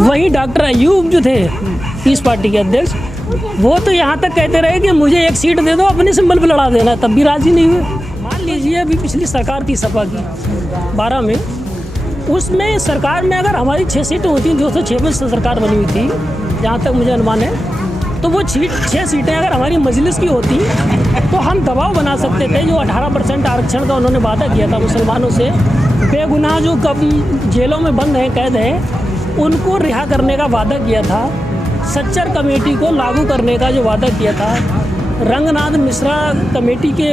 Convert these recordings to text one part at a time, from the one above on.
वही डॉक्टर अयूब जो थे इस पार्टी के अध्यक्ष, वो तो यहाँ तक कहते रहे कि मुझे एक सीट दे दो, अपने सिंबल पे लड़ा देना, तब भी राजी नहीं हुए। मान लीजिए अभी पिछली सरकार थी सपा की 12 में, उसमें सरकार में अगर हमारी 6 सीटें होती, 206 में सरकार बनी हुई थी जहाँ तक मुझे अनुमान है, तो वो 6 सीटें अगर हमारी मजलिस की होती तो हम दबाव बना सकते थे। जो 18% आरक्षण का उन्होंने वादा किया था मुसलमानों से, बेगुनाह जो कब जेलों में बंद हैं, कैद हैं, उनको रिहा करने का वादा किया था। सच्चर कमेटी को लागू करने का जो वादा किया था, रंगनाथ मिश्रा कमेटी के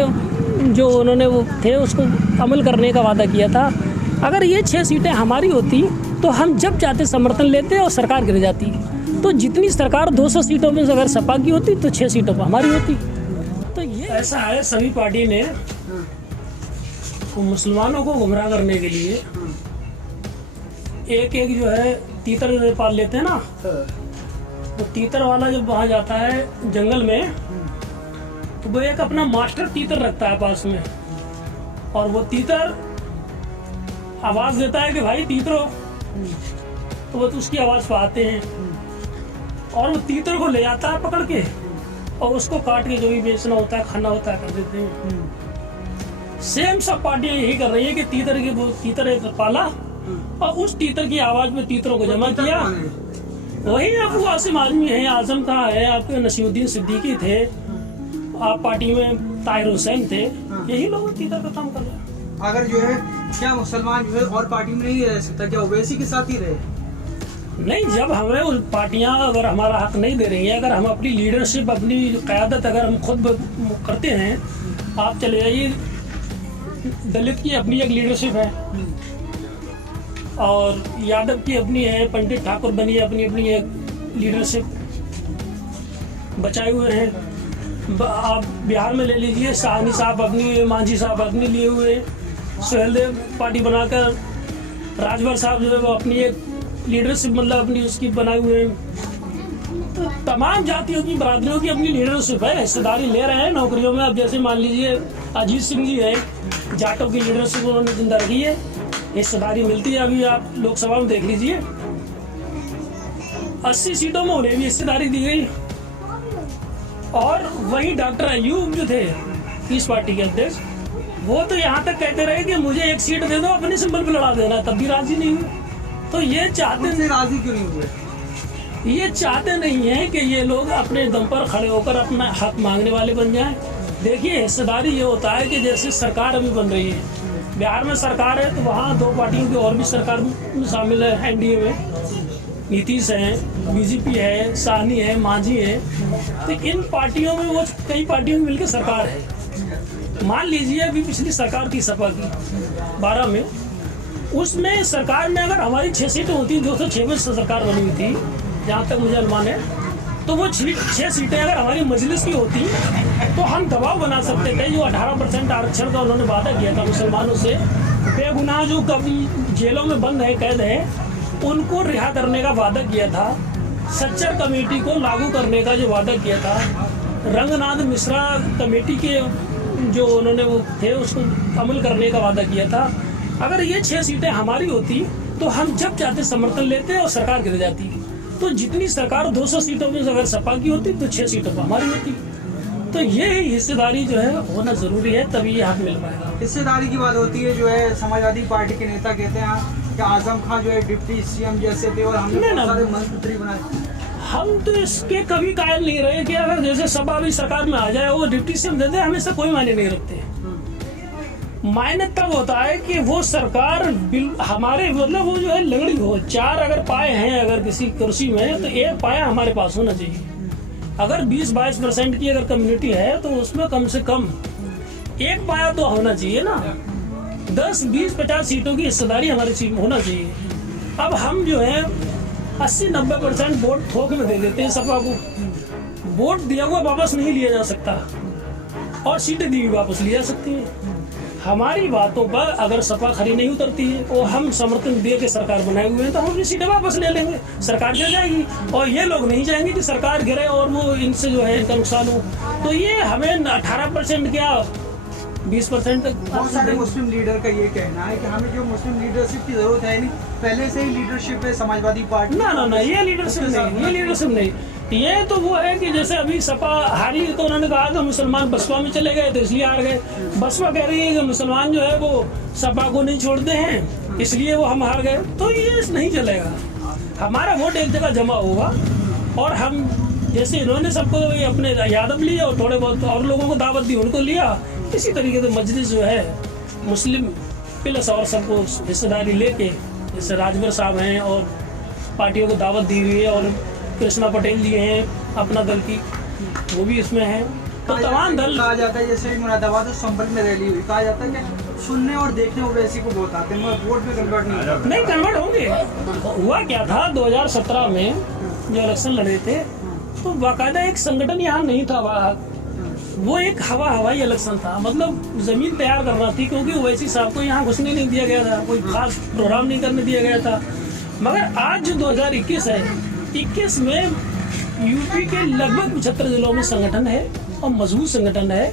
जो उन्होंने वो थे उसको अमल करने का वादा किया था। अगर ये 6 सीटें हमारी होती तो हम जब चाहते समर्थन लेते और सरकार गिर जाती। तो जितनी सरकार 200 सीटों में अगर सपा की होती तो 6 सीटों पर हमारी होती। तो ये ऐसा है, सभी पार्टी ने मुसलमानों को गुमराह करने के लिए एक एक जो है तीतर पाल लेते हैं ना, तो तीतर वाला जब वहाँ जाता है जंगल में तो वो एक अपना मास्टर तीतर रखता है पास में, और वो तीतर आवाज देता है कि भाई तीतरो, तो वो तो उसकी आवाज पर आते हैं और वो तीतर को ले जाता है पकड़ के और उसको काट के जो भी बेचना होता है, खाना होता है, कर देते हैं। सेम सब पार्टियां यही कर रही है कि तीतर एक पाला और उस तीतर की आवाज में तीतरों को जमा किया। वही अबू आसिम आजमी है, आजम खां है, आपके नसीरुद्दीन सिद्दीकी थे, आप पार्टी में ताहिर हुसैन थे, यही लोग तीतर का काम कर रहे हैं। अगर जो है क्या मुसलमान जो है और पार्टी में नहीं रह सकता, क्या ओवैसी के साथ ही रहे? नहीं, जब हमें उस पार्टियां अगर हमारा हक नहीं दे रही है, अगर हम अपनी लीडरशिप, अपनी क़यादत अगर हम खुद करते हैं, आप चले जाइए, दलित की अपनी एक लीडरशिप है और यादव की अपनी है, पंडित ठाकुर बनी अपनी अपनी एक लीडरशिप बचाए हुए हैं। आप बिहार में ले लीजिए, साहनी साहब अपनी, मांझी साहब अपनी लिए हुए, सुहेलदेव पार्टी बनाकर, राजभर साहब जो है वो अपनी एक लीडरशिप मतलब अपनी उसकी बनाए हुए हैं। तो तमाम जातियों की, बरादरियों की अपनी लीडरशिप है, हिस्सेदारी ले रहे हैं नौकरियों में। अब जैसे मान लीजिए अजीत सिंह जी है, जाटों की लीडरशिप उन्होंने जिंदा रखी है, हिस्सेदारी मिलती है। अभी आप लोकसभा में देख लीजिए 80 सीटों में उन्हें भी हिस्सेदारी दी गई। और वही डॉक्टर अयूब जो थे इस पार्टी के अध्यक्ष, वो तो यहाँ तक कहते रहे कि मुझे एक सीट दे दो, अपने सिंबल पे लड़ा देना, तब भी राजी नहीं हुए। तो ये चाहते, राजी क्यों नहीं हुए? ये चाहते नहीं है कि ये लोग अपने दम पर खड़े होकर अपना हक मांगने वाले बन जाएं। देखिए, हिस्सेदारी ये होता है कि जैसे सरकार अभी बन रही है, बिहार में सरकार है तो वहाँ 2 पार्टियों की और भी सरकार में शामिल है। एनडीए में नीतीश है, बीजेपी है, साहनी है, मांझी है, तो इन पार्टियों में वो कई पार्टियों में मिलकर सरकार है। मान लीजिए अभी पिछली सरकार थी सपा की 12 में, उसमें सरकार में अगर हमारी 6 सीटें होती, 206 में सरकार बनी हुई थी जहाँ तक मुझे अनुमान है, तो वो 6 सीटें अगर हमारी मजलिस की होती तो हम दबाव बना सकते थे। जो 18% आरक्षण का उन्होंने वादा किया था मुसलमानों से, बेगुनाह जो कब जेलों में बंद हैं, कैद हैं, उनको रिहा करने का वादा किया था। सच्चर कमेटी को लागू करने का जो वादा किया था, रंगनाथ मिश्रा कमेटी के जो उन्होंने वो थे उसको अमल करने का वादा किया था। अगर ये 6 सीटें हमारी होती तो हम जब चाहते समर्थन लेते और सरकार गिर जाती। तो जितनी सरकार 200 सीटों में अगर सपा की होती तो 6 सीटों पर हमारी होती। तो ये हिस्सेदारी जो है होना जरूरी है, तभी ये हक मिल पाएगा। हिस्सेदारी की बात होती है, जो है समाजवादी पार्टी के नेता कहते हैं कि आजम खान जो है डिप्टी सीएम जैसे थे और हमने बहुत सारे मंत्री बनाए। हम तो इसके कभी कायल नहीं रहे कि अगर जैसे सपा भी सरकार में आ जाए वो डिप्टी सीएम दे दे, हमेशा कोई मायने नहीं रखते। मायने तब होता है कि वो सरकार हमारे मतलब वो जो है लंगड़ी हो। 4 अगर पाए हैं अगर किसी कुर्सी में, तो 1 पाया हमारे पास होना चाहिए। अगर 20-22% की अगर कम्युनिटी है तो उसमें कम से कम 1 पाया तो होना चाहिए ना। 10, 20, 50 सीटों की हिस्सेदारी हमारी होना चाहिए। अब हम जो है 80-90% वोट थोक में दे देते हैं सपा को। वोट दिया हुआ वापस नहीं लिया जा सकता और सीटें दी हुई वापस ली जा सकती हैं। हमारी बातों पर अगर सपा खरी नहीं उतरती है और हम समर्थन दे के सरकार बनाए हुए हैं तो हम अपनी सीटें वापस ले लेंगे, सरकार गिर जाएगी। और ये लोग नहीं चाहेंगे कि सरकार गिरे और वो इनसे जो है इनका नुकसान हो। तो ये हमें 18% क्या 20% तक बहुत सारे मुस्लिम लीडर का ये कहना है कि हमें जो मुस्लिम लीडरशिप की जरूरत है नहीं, पहले से ही लीडरशिप है समाजवादी पार्टी। ना ये लीडरशिप नहीं, ये तो वो है कि जैसे अभी सपा हारी तो उन्होंने कहा कि मुसलमान बसपा में चले गए तो इसलिए हार गए। बसपा कह रही है कि मुसलमान जो है वो सपा को नहीं छोड़ते हैं इसलिए वो हम हार गए। तो ये नहीं चलेगा, हमारा वोट एक जगह जमा होगा और हम जैसे इन्होंने सबको अपने यादव लिए और थोड़े बहुत और लोगों को दावत दी उनको लिया, इसी तरीके से मजलिस जो है मुस्लिम प्लस और सबको हिस्सेदारी लेके, जैसे राजभर साहब हैं और पार्टियों को दावत दी हुई है और कृष्णा पटेल जी हैं अपना दल की, वो भी इसमें है। तो तमाम दल कहा जाता है जैसे मुरादाबाद और संभल में रैली हुई, कहा जाता है कि सुनने और देखने ओवैसी को बहुत आते हैं मगर वोट में कन्वर्ट नहीं कन्वर्ट होंगे। हुआ क्या था 2017 में जो इलेक्शन लड़े थे तो बाकायदा एक संगठन यहाँ नहीं था, वो एक हवाई इलेक्शन था, मतलब जमीन तैयार करना थी क्योंकि ओवैसी साहब को यहाँ घुसने नहीं दिया गया था, कोई खास प्रोग्राम नहीं करने दिया गया था। मगर आज जो 2021 है, 21 में यूपी के लगभग 75 जिलों में संगठन है और मजबूत संगठन है,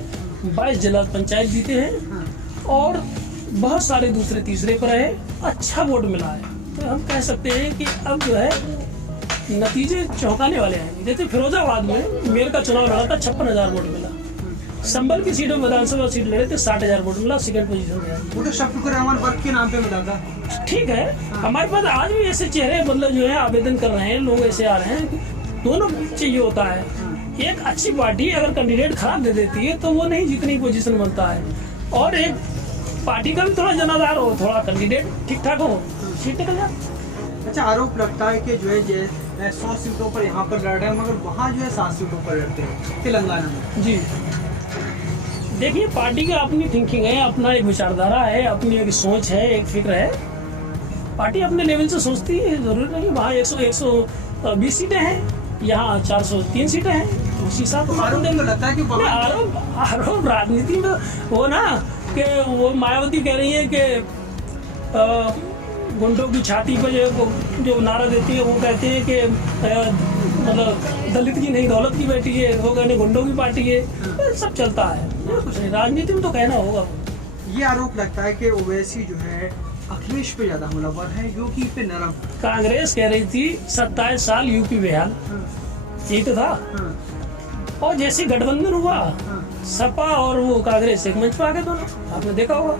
22 जिला पंचायत जीते हैं और बहुत सारे दूसरे तीसरे पर है, अच्छा वोट मिला है। तो हम कह सकते हैं कि अब जो है नतीजे चौंकाने वाले हैं। जैसे फिरोजाबाद में मेयर का चुनाव लड़ा था, 56,000 वोट मिला। संभल की सीटों में विधानसभा सीट लड़े थे, 60,000 वोट मिला, सेकंड पोजीशन में। वो तो शफीकुर रहमान वर्ग के नाम पे मिला था। ठीक है, हमारे पास आज भी ऐसे चेहरे मतलब जो है आवेदन कर रहे हैं, लोग ऐसे आ रहे हैं, दोनों चाहिए होता है। एक अच्छी पार्टी अगर कैंडिडेट खराब दे देती है तो वो नहीं जीतने की पोजीशन बनता है, और एक पार्टी का भी थोड़ा जनाधार हो, थोड़ा कैंडिडेट ठीक ठाक हो, सीट निकल जाए। अच्छा, आरोप लगता है कि जो है 100 सीटों पर यहाँ पर लड़ रहे हैं मगर वहाँ जो है 7 सीटों पर लड़ते हैं तेलंगाना में। जी देखिए, पार्टी की अपनी थिंकिंग है, अपना एक विचारधारा है, अपनी एक सोच है, एक फिक्र है। पार्टी अपने लेवल से सोचती है, जरूरी नहीं वहाँ 120 सीटें हैं, यहाँ 403 सीटें हैं, उसी हिसाब से आरोप लगता है कि आरोप राजनीति में वो ना कि वो मायावती कह रही है कि गुंडों की छाती पर जो नारा देती है वो कहते हैं कि मतलब दलित की नहीं दौलत की बेटी है, वो कहने गुंडों की पार्टी है, सब चलता है, कुछ नहीं, राजनीति में तो कहना होगा। ये आरोप लगता है कि ओवैसी जो है अखिलेश पे ज्यादा हमलावर है, यूपी पे नरम। कांग्रेस कह रही थी 27 साल यूपी बेहाल, यही तो था। और जैसे गठबंधन हुआ, सपा और वो कांग्रेस एक मंच पर आ गए दोनों, आपने देखा होगा।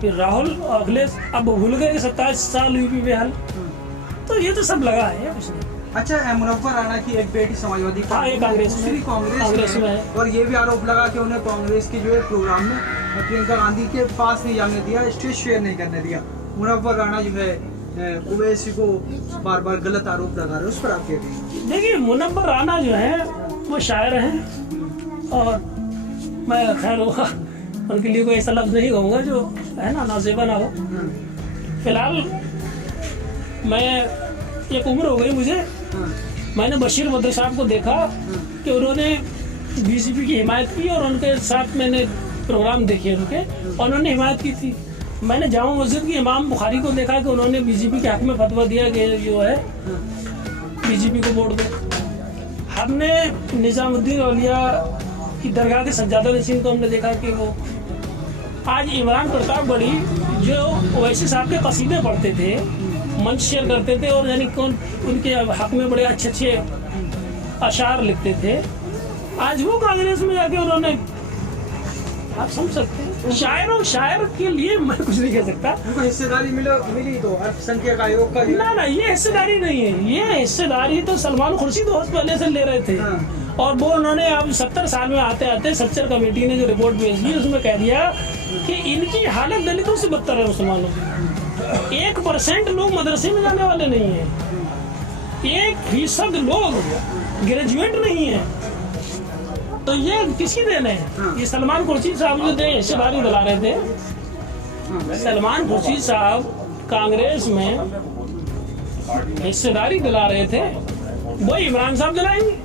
फिर राहुल और अखिलेश अब भूल गए 27 साल यूपी बेहाल, तो ये तो सब लगा है कुछ नहीं। अच्छा, मुनव्वर राणा की एक बेटी समाजवादी पार्टी कांग्रेस में है, और ये भी आरोप लगा कि उन्हें कांग्रेस के जो है प्रोग्राम में प्रियंका गांधी के पास नहीं जाने दिया, स्टेज शेयर नहीं करने दिया। मुनव्वर राणा जो है ओवैसी को बार बार गलत आरोप लगा रहे, उस पर आप क्या कहेंगे? देखिए, मुनव्वर राणा जो है वो शायर हैं और मैं खैर उनके लिए कोई ऐसा लफ्ज नहीं कहूँगा जो है ना नाजेबा ना हो। फिलहाल मैं एक उम्र हो गई मुझे, मैंने बशीर बद्र साहब को देखा कि उन्होंने बीजेपी की हिमायत की और उनके साथ मैंने प्रोग्राम देखे उनके, और उन्होंने हिमायत की थी। मैंने जामा मस्जिद की इमाम बुखारी को देखा कि उन्होंने बीजेपी के हक में फतवा दिया कि जो है बीजेपी को वोट दो। हमने निजामुद्दीन औलिया की दरगाह के सज्जादा नशीन को हमने देखा कि वो आज इमरान प्रताप गढ़ी जो ओवैसी साहब के कसीदे पढ़ते थे, मंच शेयर करते थे और यानी कौन उनके हक में बड़े अच्छे अच्छे अशार लिखते थे, आज वो कांग्रेस में जाके उन्होंने, आप समझ सकते हैं, शायर और शायर के लिए मैं कुछ नहीं कह सकता। उनको हिस्सेदारी मिली तो अल्पसंख्यक आयोग का ना, ये हिस्सेदारी नहीं है, ये हिस्सेदारी तो सलमान खुर्शीद बहुत पहले से ले रहे थे। और वो उन्होंने अब 70 साल में आते आते सच्चर कमेटी ने जो रिपोर्ट भेजी उसमें कह दिया कि इनकी हालत दलितों से बदतर है मुसलमानों की। 1% लोग मदरसे में जाने वाले नहीं है, 1% लोग ग्रेजुएट नहीं है, तो ये किसकी देन है? ये सलमान खुर्शीद साहब जो थे हिस्सेदारी दिला रहे थे, सलमान खुर्शीद साहब कांग्रेस में हिस्सेदारी दिला रहे थे, वो इमरान साहब दिलाएंगे।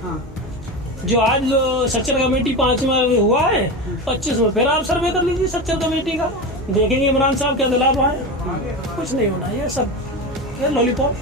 जो आज सच्चर कमेटी 5 में हुआ है, 25 में फिर आप सर्वे कर लीजिए सच्चर कमेटी का, देखेंगे इमरान साहब क्या दिला पाए, कुछ नहीं होना, ये सब ये लॉलीपॉप।